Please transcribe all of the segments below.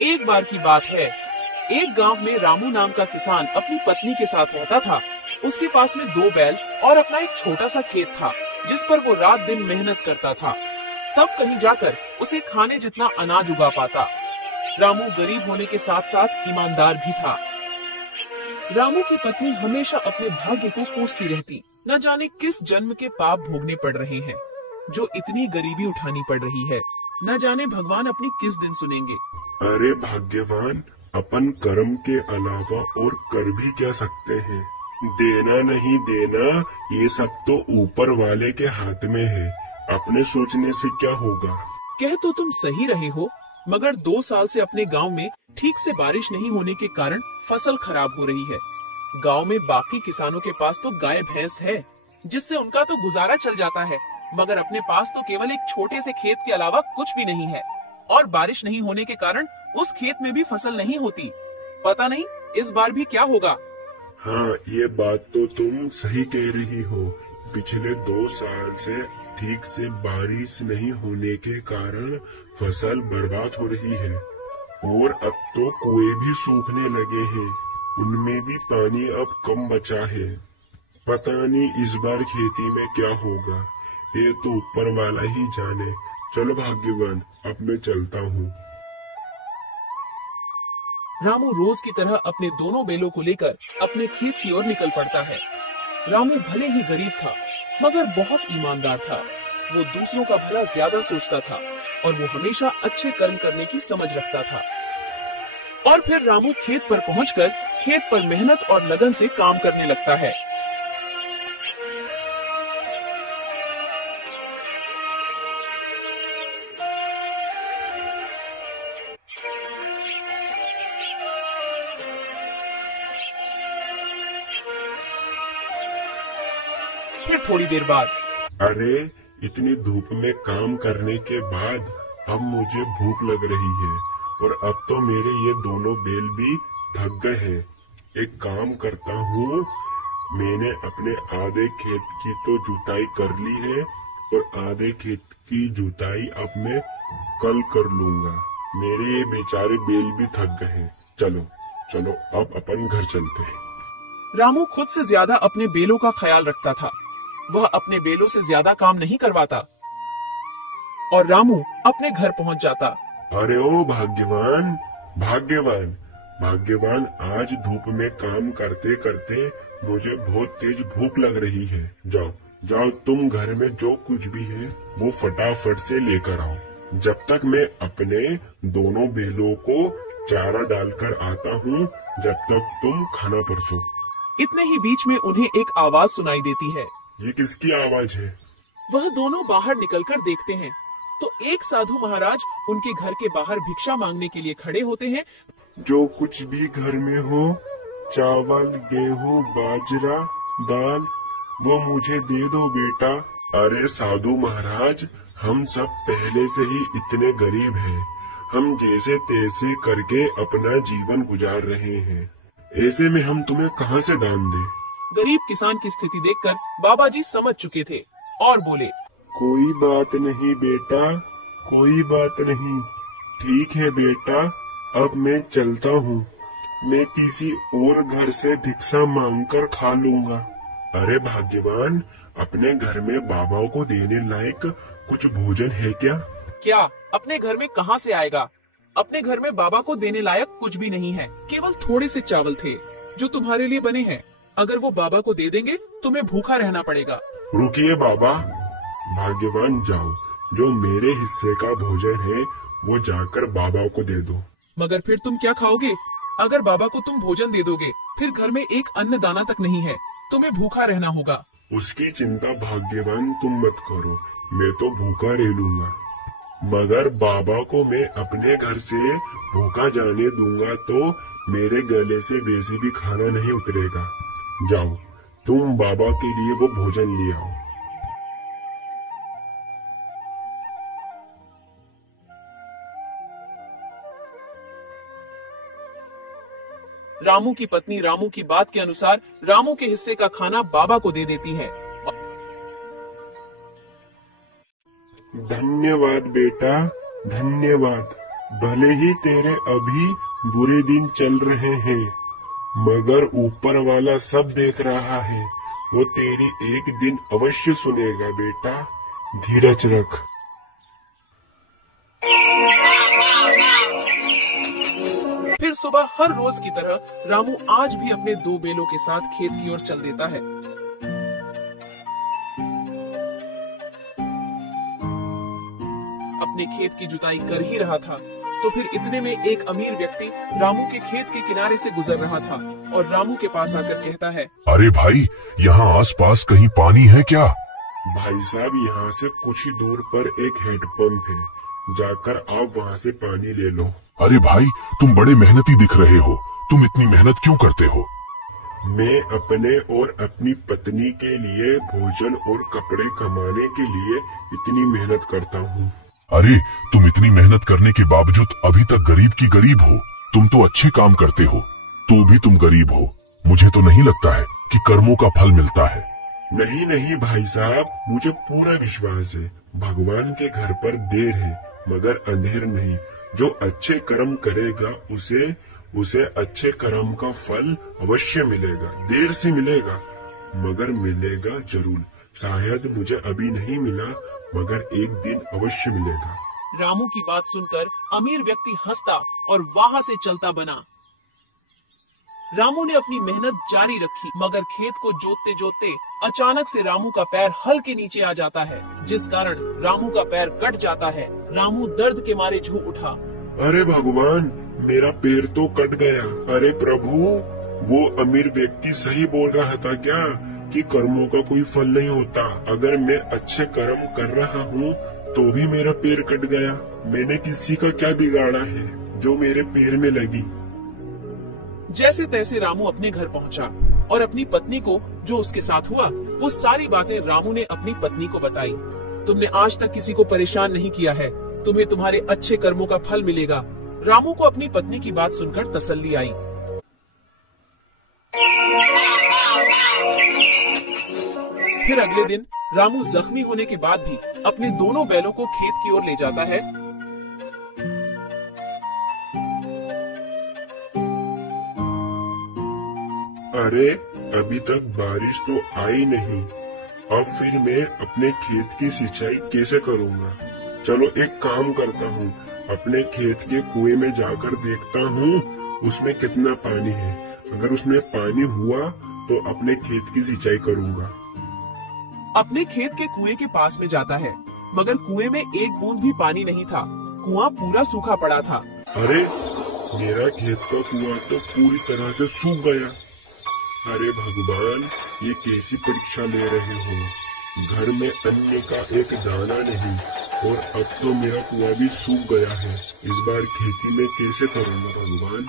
एक बार की बात है, एक गांव में रामू नाम का किसान अपनी पत्नी के साथ रहता था। उसके पास में 2 बैल और अपना एक छोटा सा खेत था, जिस पर वो रात दिन मेहनत करता था। तब कहीं जाकर उसे खाने जितना अनाज उगा पाता। रामू गरीब होने के साथ साथ ईमानदार भी था। रामू की पत्नी हमेशा अपने भाग्य को कोसती रहती। न जाने किस जन्म के पाप भोगने पड़ रहे हैं, जो इतनी गरीबी उठानी पड़ रही है। न जाने भगवान अपनी किस दिन सुनेंगे। अरे भाग्यवान, अपन कर्म के अलावा और कर भी क्या सकते हैं। देना नहीं देना ये सब तो ऊपर वाले के हाथ में है। अपने सोचने से क्या होगा। कह तो तुम सही रहे हो, मगर 2 साल से अपने गांव में ठीक से बारिश नहीं होने के कारण फसल खराब हो रही है। गांव में बाकी किसानों के पास तो गाय भैंस है, जिससे उनका तो गुजारा चल जाता है, मगर अपने पास तो केवल एक छोटे से खेत के अलावा कुछ भी नहीं है। और बारिश नहीं होने के कारण उस खेत में भी फसल नहीं होती। पता नहीं इस बार भी क्या होगा। हाँ, ये बात तो तुम सही कह रही हो। पिछले 2 साल से ठीक से बारिश नहीं होने के कारण फसल बर्बाद हो रही है। और अब तो कुएं भी सूखने लगे हैं, उनमें भी पानी अब कम बचा है। पता नहीं इस बार खेती में क्या होगा, ये तो ऊपर वाला ही जाने। चलो भाग्यवान, अब मैं चलता हूँ। रामू रोज की तरह अपने दोनों बैलों को लेकर अपने खेत की ओर निकल पड़ता है। रामू भले ही गरीब था, मगर बहुत ईमानदार था। वो दूसरों का भला ज्यादा सोचता था और वो हमेशा अच्छे कर्म करने की समझ रखता था। और फिर रामू खेत पर पहुंचकर खेत पर मेहनत और लगन से काम करने लगता है। फिर थोड़ी देर बाद, अरे इतनी धूप में काम करने के बाद अब मुझे भूख लग रही है, और अब तो मेरे ये दोनों बैल भी थक गए हैं। एक काम करता हूँ, मैंने अपने आधे खेत की तो जुताई कर ली है, और आधे खेत की जुताई अब मैं कल कर लूंगा। मेरे ये बेचारे बैल भी थक गए हैं। चलो चलो, अब अपन घर चलते हैं। रामू खुद से ज्यादा अपने बैलों का ख्याल रखता था। वह अपने बैलों से ज्यादा काम नहीं करवाता और रामू अपने घर पहुंच जाता। अरे ओ भाग्यवान, भाग्यवान, भाग्यवान, आज धूप में काम करते करते मुझे बहुत तेज भूख लग रही है। जाओ जाओ, तुम घर में जो कुछ भी है वो फटाफट से लेकर आओ। जब तक मैं अपने दोनों बैलों को चारा डालकर आता हूँ, जब तक तुम खाना परसो। इतने ही बीच में उन्हें एक आवाज सुनाई देती है। ये किसकी आवाज है? वह दोनों बाहर निकलकर देखते हैं तो एक साधु महाराज उनके घर के बाहर भिक्षा मांगने के लिए खड़े होते हैं। जो कुछ भी घर में हो, चावल, गेहूं, बाजरा, दाल, वो मुझे दे दो बेटा। अरे साधु महाराज, हम सब पहले से ही इतने गरीब हैं। हम जैसे तैसे करके अपना जीवन गुजार रहे हैं। ऐसे में हम तुम्हें कहाँ से दान दें? गरीब किसान की स्थिति देखकर बाबा जी समझ चुके थे और बोले, कोई बात नहीं बेटा, कोई बात नहीं। ठीक है बेटा, अब मैं चलता हूँ। मैं किसी और घर से भिक्षा मांगकर खा लूंगा। अरे भाग्यवान, अपने घर में बाबा को देने लायक कुछ भोजन है क्या? क्या अपने घर में कहाँ से आएगा? अपने घर में बाबा को देने लायक कुछ भी नहीं है। केवल थोड़े से चावल थे जो तुम्हारे लिए बने हैं। अगर वो बाबा को दे देंगे तुम्हें भूखा रहना पड़ेगा। रुकिए बाबा, भाग्यवान जाओ, जो मेरे हिस्से का भोजन है वो जाकर बाबा को दे दो। मगर फिर तुम क्या खाओगे? अगर बाबा को तुम भोजन दे दोगे, फिर घर में एक अन्न दाना तक नहीं है, तुम्हें भूखा रहना होगा। उसकी चिंता भाग्यवान तुम मत करो, मैं तो भूखा रह लूंगा। मगर बाबा को मैं अपने घर से भूखा जाने दूंगा तो मेरे गले से वैसे भी खाना नहीं उतरेगा। जाओ, तुम बाबा के लिए वो भोजन ले आओ। रामू की पत्नी रामू की बात के अनुसार रामू के हिस्से का खाना बाबा को दे देती है। धन्यवाद बेटा, धन्यवाद। भले ही तेरे अभी बुरे दिन चल रहे हैं, मगर ऊपर वाला सब देख रहा है। वो तेरी एक दिन अवश्य सुनेगा बेटा, धीरज रख। फिर सुबह हर रोज की तरह रामू आज भी अपने 2 बैलों के साथ खेत की ओर चल देता है। अपने खेत की जुताई कर ही रहा था तो फिर इतने में एक अमीर व्यक्ति रामू के खेत के किनारे से गुजर रहा था और रामू के पास आकर कहता है, अरे भाई, यहाँ आसपास कहीं पानी है क्या? भाई साहब, यहाँ से कुछ ही दूर पर एक हैंडपंप है, जाकर आप वहाँ से पानी ले लो। अरे भाई, तुम बड़े मेहनती दिख रहे हो, तुम इतनी मेहनत क्यों करते हो? मैं अपने और अपनी पत्नी के लिए भोजन और कपड़े कमाने के लिए इतनी मेहनत करता हूँ। अरे, तुम इतनी मेहनत करने के बावजूद अभी तक गरीब की गरीब हो। तुम तो अच्छे काम करते हो, तो भी तुम गरीब हो। मुझे तो नहीं लगता है कि कर्मों का फल मिलता है। नहीं नहीं भाई साहब, मुझे पूरा विश्वास है, भगवान के घर पर देर है मगर अंधेर नहीं। जो अच्छे कर्म करेगा उसे अच्छे कर्म का फल अवश्य मिलेगा। देर से मिलेगा मगर मिलेगा जरूर। शायद मुझे अभी नहीं मिला मगर एक दिन अवश्य मिलेगा। रामू की बात सुनकर अमीर व्यक्ति हंसता और वहां से चलता बना। रामू ने अपनी मेहनत जारी रखी मगर खेत को जोतते जोतते अचानक से रामू का पैर हल के नीचे आ जाता है, जिस कारण रामू का पैर कट जाता है। रामू दर्द के मारे झूम उठा। अरे भगवान, मेरा पैर तो कट गया। अरे प्रभु, वो अमीर व्यक्ति सही बोल रहा था क्या कि कर्मों का कोई फल नहीं होता? अगर मैं अच्छे कर्म कर रहा हूँ तो भी मेरा पैर कट गया। मैंने किसी का क्या बिगाड़ा है जो मेरे पैर में लगी? जैसे तैसे रामू अपने घर पहुंचा और अपनी पत्नी को जो उसके साथ हुआ वो सारी बातें रामू ने अपनी पत्नी को बताई। तुमने आज तक किसी को परेशान नहीं किया है, तुम्हें तुम्हारे अच्छे कर्मों का फल मिलेगा। रामू को अपनी पत्नी की बात सुनकर तसल्ली आई। फिर अगले दिन रामू जख्मी होने के बाद भी अपने दोनों बैलों को खेत की ओर ले जाता है। अरे, अभी तक बारिश तो आई नहीं, अब फिर मैं अपने खेत की सिंचाई कैसे करूँगा? चलो एक काम करता हूँ, अपने खेत के कुएं में जाकर देखता हूँ उसमें कितना पानी है। अगर उसमें पानी हुआ तो अपने खेत की सिंचाई करूँगा। अपने खेत के कुएं के पास में जाता है मगर कुएं में एक बूंद भी पानी नहीं था। कुआं पूरा सूखा पड़ा था। अरे, मेरा खेत का कुआं तो पूरी तरह से सूख गया। अरे भगवान, ये कैसी परीक्षा ले रहे हो? घर में अन्न का एक दाना नहीं और अब तो मेरा कुआं भी सूख गया है। इस बार खेती में कैसे करूँगा भगवान?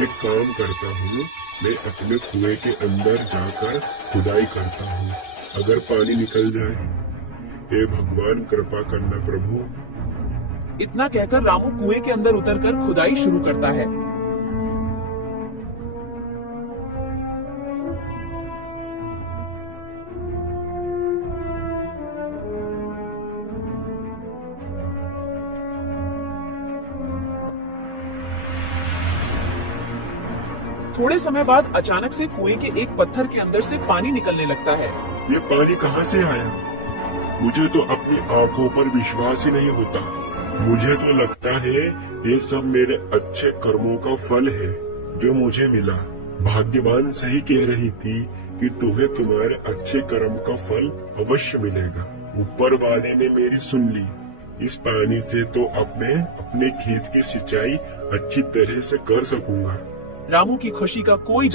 एक काम करता हूँ, मैं अपने कुएं के अंदर जाकर खुदाई करता हूँ। अगर पानी निकल जाए, हे भगवान कृपा करना प्रभु। इतना कहकर रामू कुएं के अंदर उतरकर खुदाई शुरू करता है। थोड़े समय बाद अचानक से कुएं के एक पत्थर के अंदर से पानी निकलने लगता है। ये पानी कहाँ से आया? मुझे तो अपनी आंखों पर विश्वास ही नहीं होता। मुझे तो लगता है ये सब मेरे अच्छे कर्मों का फल है जो मुझे मिला। भाग्यवान सही कह रही थी कि तुम्हें तुम्हारे अच्छे कर्म का फल अवश्य मिलेगा। ऊपर वाले ने मेरी सुन ली। इस पानी से तो अब मैं अपने खेत की सिंचाई अच्छी तरह से कर सकूंगा। रामू की खुशी का कोई